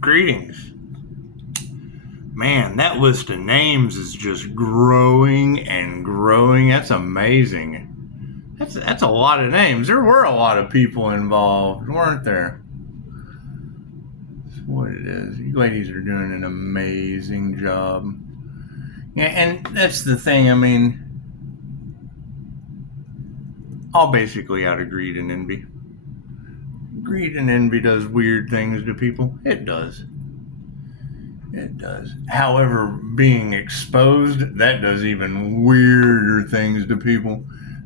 Greetings. Man, that list of names is just growing and growing. That's amazing. That's a lot of names. There were a lot of people involved, weren't there? That's what it is. You ladies are doing an amazing job. Yeah, and that's the thing. I mean, all basically out of greed and envy. Greed and envy does weird things to people. It does. It does. However, being exposed, that does even weirder things to people.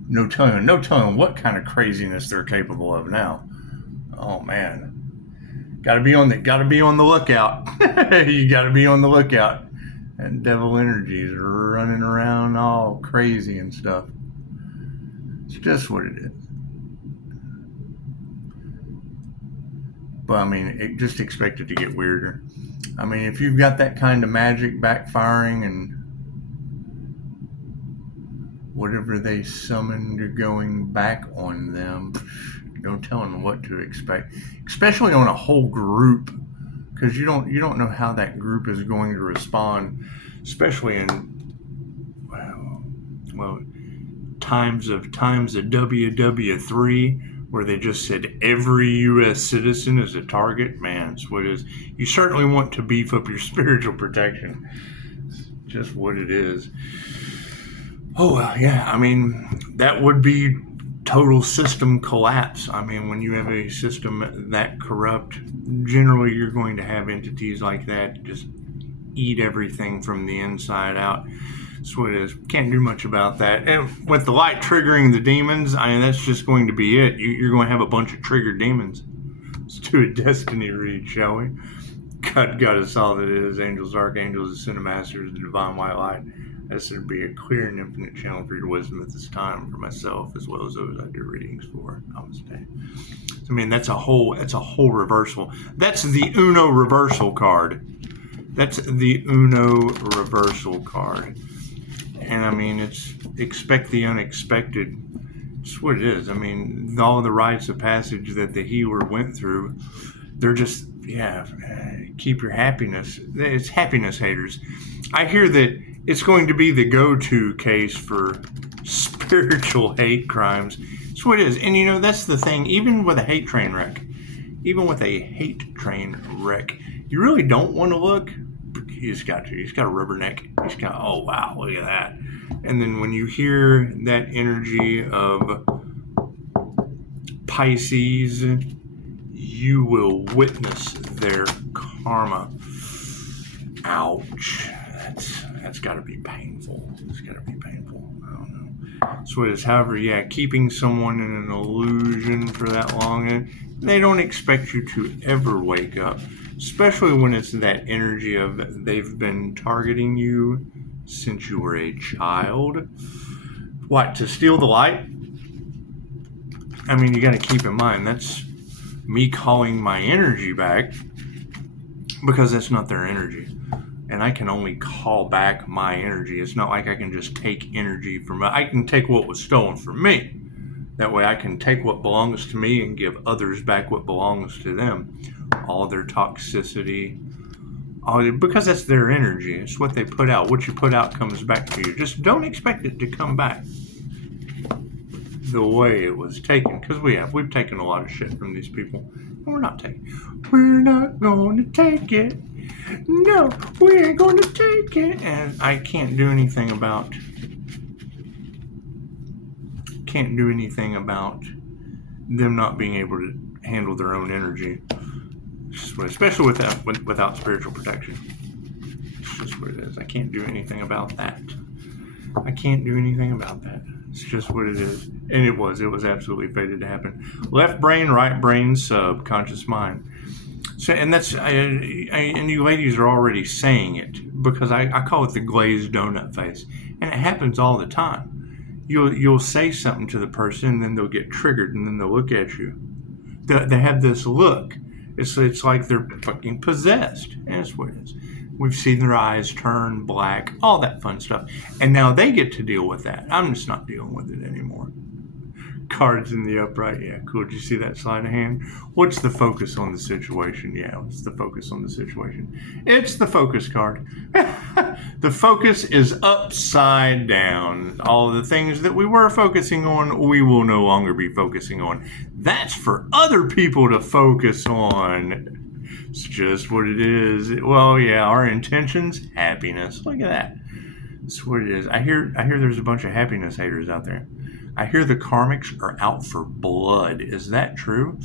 No telling what kind of craziness they're capable of now. Oh man, gotta be on the lookout. You gotta be on the lookout. That devil energy is running around all crazy and stuff. It's just what it is. But I mean, just expect it to get weirder. I mean, if you've got that kind of magic backfiring and whatever they summoned going back on them, no telling what to expect, especially on a whole group, because you don't know how that group is going to respond, especially in times of WW3. Where they just said every U.S. citizen is a target. Man, it's what it is. You certainly want to beef up your spiritual protection. It's just what it is. Oh, well, yeah. I mean, that would be total system collapse. I mean, when you have a system that corrupt, generally you're going to have entities like that just eat everything from the inside out. That's what it is. Can't do much about that. And with the light triggering the demons, I mean, that's just going to be it. You're going to have a bunch of triggered demons. Let's do a destiny read, shall we? God got us all that is. Angels, archangels, the cinemasters, the divine white light. This would be a clear and infinite channel for your wisdom at this time for myself as well as those I do readings for. Namaste. I mean, that's a whole reversal. That's the Uno reversal card. That's the Uno reversal card. And I mean, it's expect the unexpected. It's what it is. I mean, all the rites of passage that the healer went through, they're just, keep your happiness. It's happiness haters. I hear that it's going to be the go-to case for spiritual hate crimes. It's what it is. And you know, that's the thing. Even with a hate train wreck, you really don't want to look. He's got to. He's got a rubberneck. He's got, oh wow, look at that. And then when you hear that energy of Pisces, you will witness their karma. Ouch. That's got to be painful. It's got to be painful. I don't know. So it is, however, keeping someone in an illusion for that long, and they don't expect you to ever wake up. Especially when it's that energy of they've been targeting you since you were a child. What, to steal the light? I mean, you got to keep in mind, that's me calling my energy back because that's not their energy. And I can only call back my energy. It's not like I can just take energy from I can take what was stolen from me. That way I can take what belongs to me and give others back what belongs to them. All their toxicity, because that's their energy. It's what they put out. What you put out comes back to you. Just don't expect it to come back the way it was taken, because we've taken a lot of shit from these people, and we're not going to take it. No, we ain't going to take it. And I can't do anything about them not being able to handle their own energy. Especially without spiritual protection. It's just what it is. I can't do anything about that. It's just what it is. And it was absolutely fated to happen. Left brain, right brain, subconscious mind. So, and that's, and you ladies are already saying it, because I call it the glazed donut face. And it happens all the time. You'll say something to the person, and then they'll get triggered, and then they'll look at you. They have this look. It's like they're fucking possessed. And that's what it is. We've seen their eyes turn black, all that fun stuff. And now they get to deal with that. I'm just not dealing with it anymore. Cards in the upright. Yeah, cool. Did you see that sleight of hand? What's the focus on the situation? Yeah, what's the focus on the situation? It's the focus card. The focus is upside down. All of the things that we were focusing on, we will no longer be focusing on. That's for other people to focus on. It's just what it is. Well, yeah, our intentions, happiness. Look at that. That's what it is. I hear there's a bunch of happiness haters out there. I hear the karmics are out for blood. Is that true?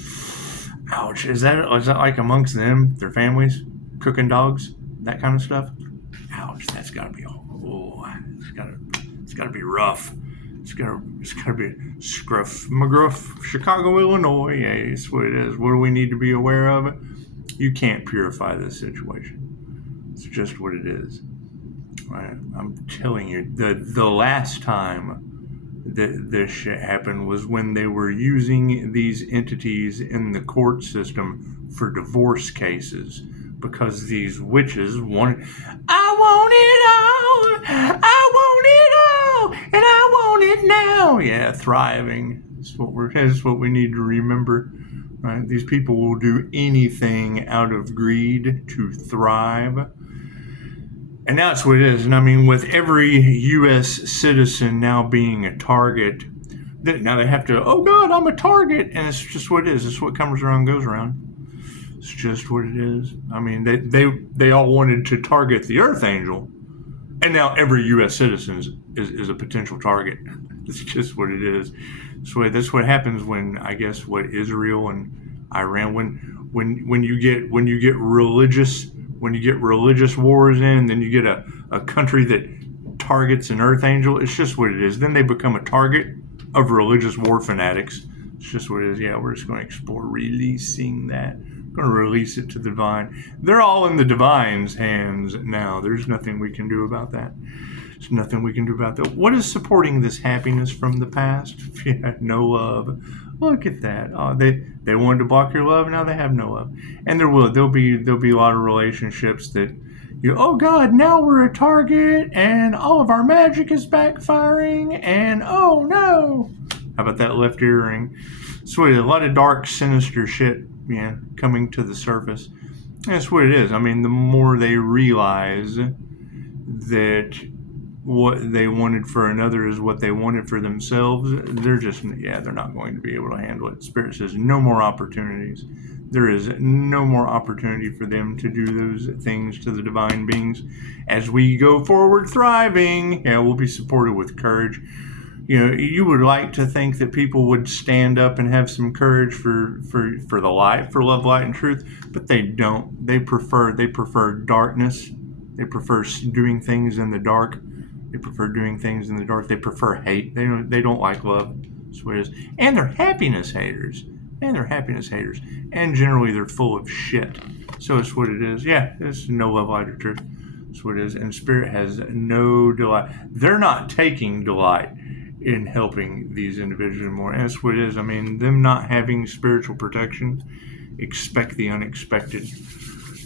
Ouch. Is that like amongst them, their families, cooking dogs, that kind of stuff? Ouch. That's gotta be it's gotta be rough. It's gotta be scruff McGruff, Chicago, Illinois. Yeah, that's what it is. What do we need to be aware of? You can't purify this situation. It's just what it is. Right? I'm telling you, the last time that this shit happened was when they were using these entities in the court system for divorce cases, because these witches wanted, I want it all, and I want it now. Yeah, thriving. That's what we need to remember. Right? These people will do anything out of greed to thrive. And that's what it is. And I mean, with every U.S. citizen now being a target, now they have to, oh God, I'm a target. And it's just what it is. It's what comes around goes around. It's just what it is. I mean, they all wanted to target the Earth Angel. And now every U.S. citizen is a potential target. It's just what it is. So that's what happens when, I guess, what Israel and Iran, when you get religious wars in, then you get a country that targets an Earth Angel. It's just what it is. Then they become a target of religious war fanatics. It's just what it is. Yeah, we're just going to explore releasing that. We're going to release it to the divine. They're all in the divine's hands now. There's nothing we can do about that. There's nothing we can do about that. What is supporting this happiness from the past? Yeah, no love. Look at that. Oh, they wanted to block your love. Now they have no love. And there'll be a lot of relationships that oh God, now we're a target and all of our magic is backfiring and oh no. How about that left earring? So a lot of dark, sinister shit, coming to the surface. That's what it is. I mean, the more they realize that what they wanted for another is what they wanted for themselves, they're not going to be able to handle it. Spirit says no more opportunities. There is no more opportunity for them to do those things to the divine beings. As we go forward thriving, we'll be supported with courage. You would like to think that people would stand up and have some courage for the light, for love, light, and truth, but they don't. They prefer darkness. They prefer doing things in the dark. They prefer doing things in the dark. They prefer hate. They don't like love. That's what it is. And they're happiness haters. And generally they're full of shit. So it's what it is. Yeah, it's no love, light, or truth. That's what it is. And Spirit has no delight. They're not taking delight in helping these individuals more. And that's what it is. I mean, them not having spiritual protection, expect the unexpected.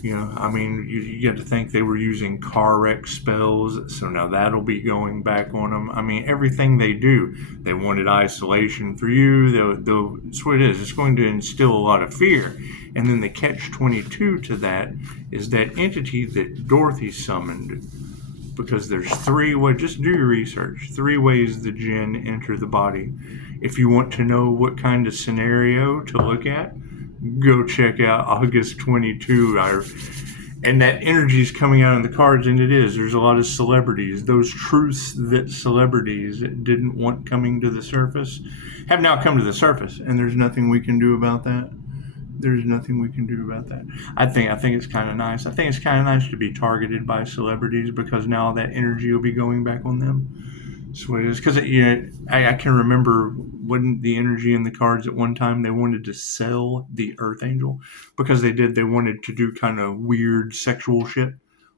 I mean, you get to think they were using car wreck spells, so now that'll be going back on them. I mean, everything they do, they wanted isolation for you. That's what it is. It's going to instill a lot of fear. And then the catch-22 to that is that entity that Dorothy summoned, because there's 3 ways, just do your research, 3 ways the jinn enter the body. If you want to know what kind of scenario to look at, go check out August 22. And that energy is coming out in the cards, and it is. There's a lot of celebrities. Those truths that celebrities didn't want coming to the surface have now come to the surface, and there's nothing we can do about that. I think it's kind of nice. I think it's kind of nice to be targeted by celebrities, because now that energy will be going back on them. So it is, because I can remember when the energy in the cards at one time, they wanted to sell the Earth Angel, because they wanted to do kind of weird sexual shit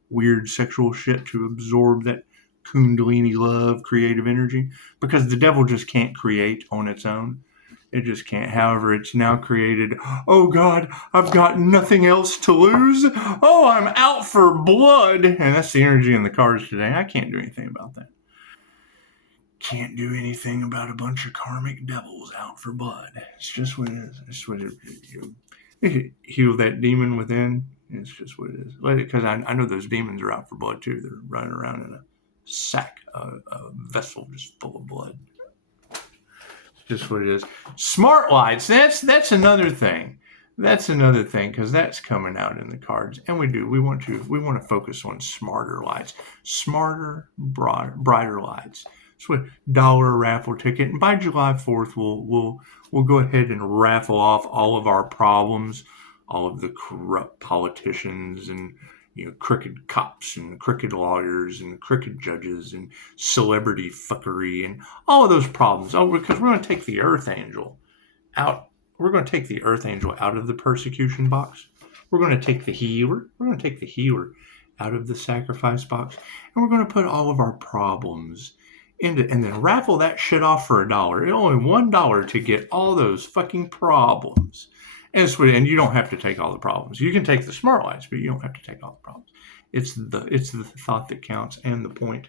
to absorb that Kundalini love creative energy, because the devil just can't create on its own. It just can't. However, it's now created, oh God, I've got nothing else to lose. Oh, I'm out for blood. And that's the energy in the cards today. I can't do anything about that. can't do anything about a bunch of karmic devils out for blood. It's just what it is. It's just what it is. Heal that demon within. It's just what it is. Because I know those demons are out for blood too. They're running around in a sack, a vessel just full of blood. It's just what it is. Smart lights. That's another thing. That's another thing, because that's coming out in the cards, and we want to focus on smarter lights, smarter, brighter lights. So $1 raffle ticket, and by July 4th, we'll go ahead and raffle off all of our problems, all of the corrupt politicians and crooked cops and crooked lawyers and crooked judges and celebrity fuckery and all of those problems. Oh, because we're going to take the Earth Angel out. We're going to take the Earth Angel out of the persecution box. We're going to take the healer. We're going to take the healer out of the sacrifice box. And we're going to put all of our problems into, and then raffle that shit off for $1. It's only $1 to get all those fucking problems. And you don't have to take all the problems. You can take the smart lights, but you don't have to take all the problems. It's the thought that counts and the point.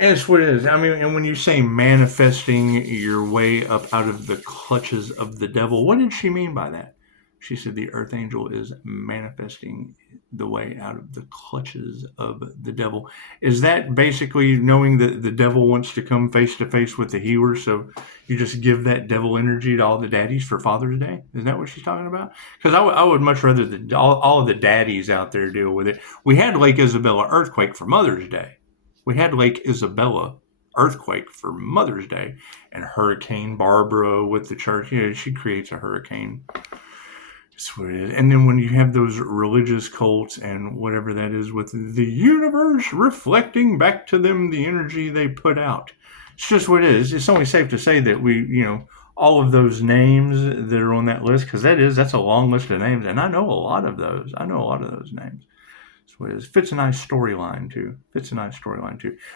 And it's what it is. I mean, and when you say manifesting your way up out of the clutches of the devil, what did she mean by that? She said the Earth Angel is manifesting the way out of the clutches of the devil. Is that basically knowing that the devil wants to come face to face with the healer, so you just give that devil energy to all the daddies for Father's Day? Is that what she's talking about? Because I would much rather all of the daddies out there deal with it. We had Lake Isabella earthquake for Mother's Day. We had Lake Isabella earthquake for Mother's Day, and Hurricane Barbara with the church. She creates a hurricane. That's what it is. And then when you have those religious cults and whatever that is, with the universe reflecting back to them the energy they put out. It's just what it is. It's only safe to say that all of those names that are on that list, because that's a long list of names, and I know a lot of those. Names. What it is. Fits a nice storyline too.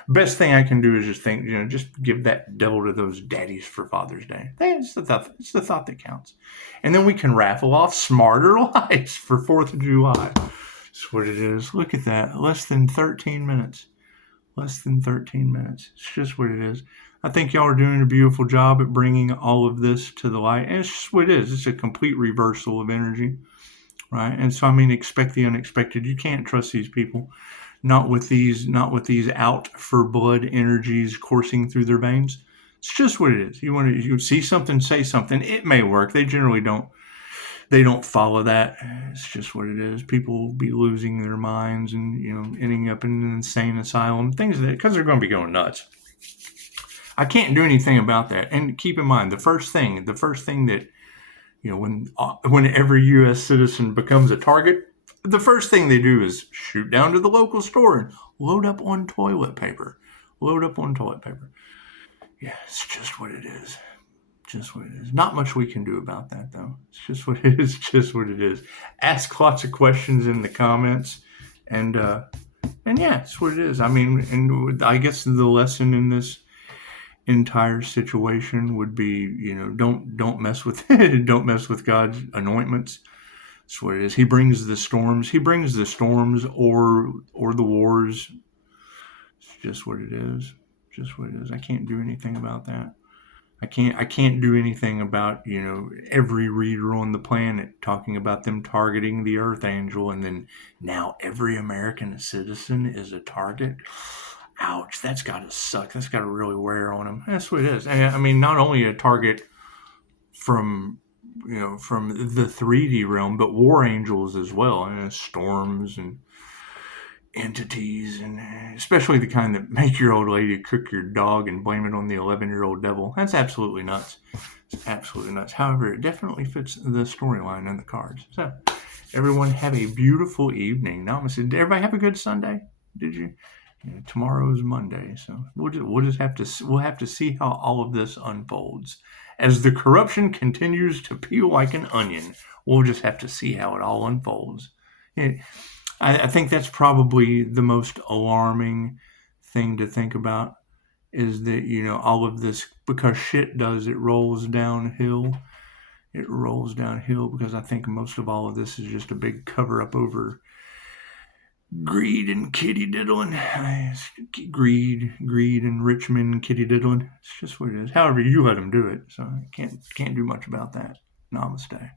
Best thing I can do is just think, just give that devil to those daddies for Father's Day. It's the thought that counts. And then we can raffle off smarter lights for 4th of July. That's what it is. Look at that. Less than 13 minutes. It's just what it is. I think y'all are doing a beautiful job at bringing all of this to the light. And it's just what it is. It's a complete reversal of energy. Right. And so, expect the unexpected. You can't trust these people, not with these out for blood energies coursing through their veins. It's just what it is. You see something, say something. It may work. They generally don't. They don't follow that. It's just what it is. People will be losing their minds and ending up in an insane asylum. Things because they're going to be going nuts. I can't do anything about that. And keep in mind, the first thing that when every U.S. citizen becomes a target, the first thing they do is shoot down to the local store and load up on toilet paper. Yeah, it's just what it is. Not much we can do about that, though. It's just what it is. Ask lots of questions in the comments, and yeah, it's what it is. And I guess the lesson in this entire situation would be, don't mess with it. Don't mess with God's anointments. That's what it is. He brings the storms. Or the wars. It's just what it is. I can't do anything about that. I can't do anything about every reader on the planet talking about them targeting the Earth Angel, and then now every American citizen is a target. Ouch, that's got to suck. That's got to really wear on them. That's what it is. Not only a target from the 3D realm, but war angels as well, storms and entities, and especially the kind that make your old lady cook your dog and blame it on the 11-year-old devil. That's absolutely nuts. It's absolutely nuts. However, it definitely fits the storyline and the cards. So, everyone have a beautiful evening. Namaste. Did everybody have a good Sunday? Did you? Tomorrow's Monday, so we'll have to see how all of this unfolds as the corruption continues to peel like an onion. We'll just have to see how it all unfolds. I think that's probably the most alarming thing to think about, is that all of this, because shit rolls downhill. It rolls downhill because I think most of all of this is just a big cover up over greed and kitty diddling. Greed and Richmond kitty diddling. It's just what it is. However, you let them do it, so I can't do much about that. Namaste.